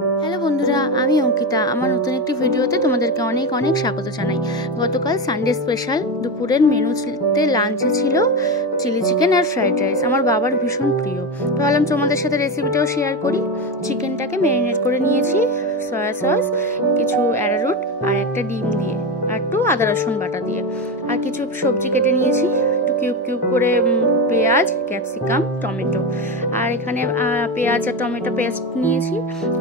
Hello বন্ধুরা, আমি অঙ্কিতা। আমার নতুন একটি ভিডিওতে তোমাদেরকে অনেক অনেক স্বাগত জানাই। গতকাল সানডে স্পেশাল দুপুরের মেনুতে লাঞ্চে ছিল চিলি চিকেন আর ফ্রাইড রাইস। আমার বাবার ভীষণ প্রিয়, তো ভাবলাম তোমাদের সাথে রেসিপিটাও শেয়ার করি। চিকেনটাকে ম্যারিনেট করে নিয়েছি সয়া সস, কিছু অ্যারারুট আর একটা ডিম দিয়ে, আর একটু আদা রসুন বাটা দিয়ে, আর কিছু সবজি কেটে নিয়েছি একটু কিউব কিউব করে, পেঁয়াজ, ক্যাপসিকাম, টমেটো। আর এখানে পেঁয়াজ আর টমেটো পেস্ট নিয়েছি,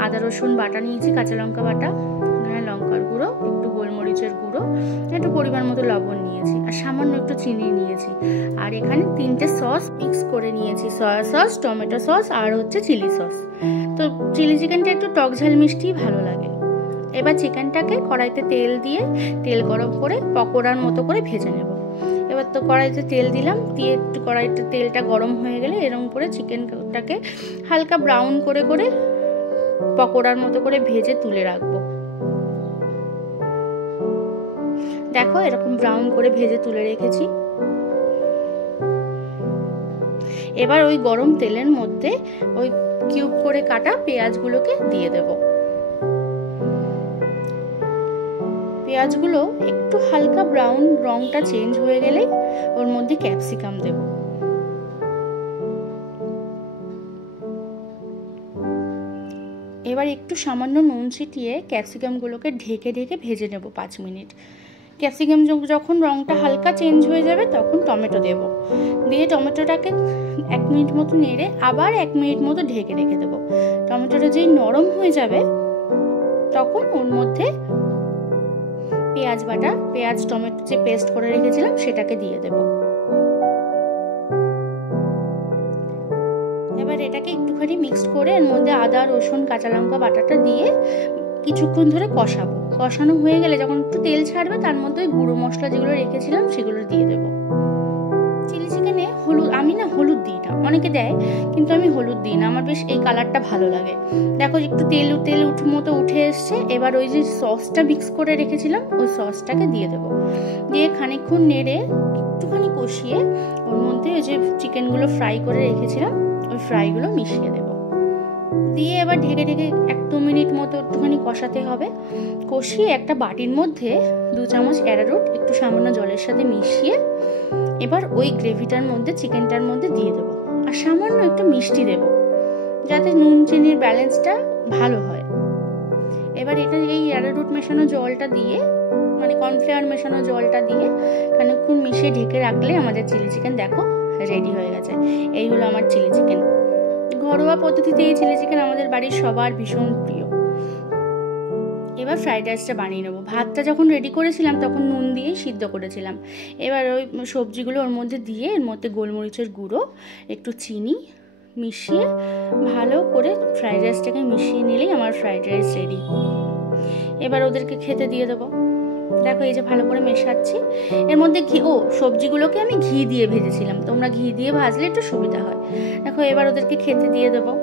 আদা রসুন বাটা নিয়েছি, কাঁচা লঙ্কা বাটা, লঙ্কার গুঁড়ো, একটু গোলমরিচের গুঁড়ো, একটু পরিমাণ মতো লবণ নিয়েছি, আর সামান্য একটু চিনি নিয়েছি। আর এখানে 3টে সস মিক্স করে নিয়েছি, সয়া সস, টমেটো সস আর হচ্ছে চিলি সস। তো চিলি চিকেনটা একটু টক ঝাল মিষ্টি ভালো লাগে। এবার চিকেনটাকে কড়াইতে তেল দিয়ে, তেল গরম করে পকোড়ার মতো করে ভেজে নেব। এবার তো কড়াইতে তেল দিলাম, দিয়ে একটু কড়াইতে তেলটা গরম হয়ে গেলে এরকম করে চিকেনটাকে হালকা ব্রাউন করে করে পকোড়ার মতো করে ভেজে তুলে রাখবো। দেখো এরকম ব্রাউন করে ভেজে তুলে রেখেছি। এবার ওই গরম তেলের মধ্যে ওই কিউব করে কাটা পেঁয়াজগুলোকে দিয়ে দেব। পেঁয়াজগুলো একটু হালকা ব্রাউন রংটা চেঞ্জ হয়ে গেলেই ওর মধ্যে ক্যাপসিকাম দেব। এবার একটু সামান্য নুন ছিটিয়ে ক্যাপসিকামগুলোকে ঢেকে ঢেকে ভেজে নেব 5 মিনিট। ক্যাপসিকাম যখন রংটা হালকা চেঞ্জ হয়ে যাবে তখন টমেটো দেব, দিয়ে টমেটোটাকে 1 মিনিট মতো নেড়ে আবার 1 মিনিট মতো ঢেকে রেখে দেবো। টমেটোটা যেই নরম হয়ে যাবে তখন ওর মধ্যে পেঁয়াজ বাটা, পেঁয়াজ টমেটো যে পেস্ট করে রেখেছিলাম সেটাকে দিয়ে দেব। এবার এটাকে একটুখানি মিক্সড করে এর মধ্যে আদা রসুন কাঁচা লঙ্কা বাটাটা দিয়ে কিছুক্ষণ ধরে কষাবো। কষানো হয়ে গেলে যখন একটু তেল ছাড়বে তার মধ্যে গুঁড়ো মশলা যেগুলো রেখেছিলাম সেগুলো দিয়ে দেবো। চিলি চিকেনে হলুদ, আমি না হলুদ দিই না, অনেকে দেয় কিন্তু আমি হলুদ দিই না, আমার বেশ এই কালারটা ভালো লাগে। দেখো একটু তেল মতো উঠে এসছে। এবার ওই যে সসটা মিক্স করে রেখেছিলাম ওই সসটাকে দিয়ে দেবো, দিয়ে খানিকক্ষণ নেড়ে একটুখানি কষিয়ে ওর মধ্যে ওই যে চিকেনগুলো ফ্রাই করে রেখেছিলাম ওই ফ্রাইগুলো মিশিয়ে দেবো, দিয়ে এবার ঢেকে ঢেকে 1-2 মিনিট মতো একটুখানি কষাতে হবে। কষিয়ে একটা বাটির মধ্যে 2 চামচ অ্যারারুট একটু সামান্য জলের সাথে মিশিয়ে এবার ওই গ্রেভিটার মধ্যে চিকেনটার মধ্যে দিয়ে দেবো, আর সামান্য একটু মিষ্টি দেব যাতে নুন চিনির ব্যালেন্সটা ভালো হয়। এবার এটা এই অ্যারারুট মেশানো জলটা দিয়ে, মানে কর্নফ্লাওয়ার মেশানো জলটা দিয়ে খানিকক্ষণ মিশিয়ে ঢেকে রাখলে আমাদের চিলি চিকেন দেখো রেডি হয়ে গেছে। এই হলো আমার চিলি চিকেন। ঘরোয়া পদ্ধতিতে এই চিলি চিকেন আমাদের বাড়ির সবার ভীষণ প্রিয়। এবার ফ্রাইড রাইসটা বানিয়ে নেবো। ভাতটা যখন রেডি করেছিলাম তখন নুন দিয়ে সিদ্ধ করেছিলাম। এবার ওই সবজিগুলো ওর মধ্যে দিয়ে এর মধ্যে গোলমরিচের গুঁড়ো, একটু চিনি মিশিয়ে ভালো করে ফ্রাইড রাইসটাকে মিশিয়ে নিলেই আমার ফ্রাইড রাইস রেডি। এবার ওদেরকে খেতে দিয়ে দেবো। দেখো এই যে ভালো করে মেশাচ্ছি। এর মধ্যে ঘি, সবজিগুলোকে আমি ঘি দিয়ে ভেজেছিলাম, তোমরা ঘি দিয়ে ভাজলে একটু সুবিধা হয়। দেখো এবার ওদেরকে খেতে দিয়ে দেবো।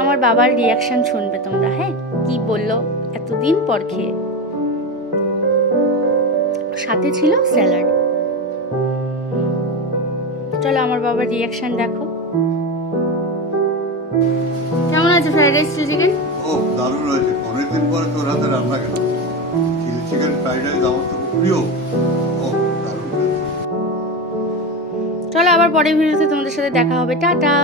আমার বাবার রিয়াকশন শুনবে তোমরা, হ্যাঁ কি বললো এতদিন পর খেয়ে। সাথে ছিল স্যালাড। চলো আমার বাবার রিয়াকশন দেখো। কেমন আছে ফ্রাইড রাইস চিলি চিকেন? ও দারুণ হয়েছে। অনেকদিন পরে তোর হাতে রান্না কেন? চিলি চিকেন ফ্রাইড রাইস আমার তো প্রিয়। ও দারুণ হয়েছে। চলো আবার পরের ভিডিওতে তোমাদের সাথে দেখা হবে। টাটা।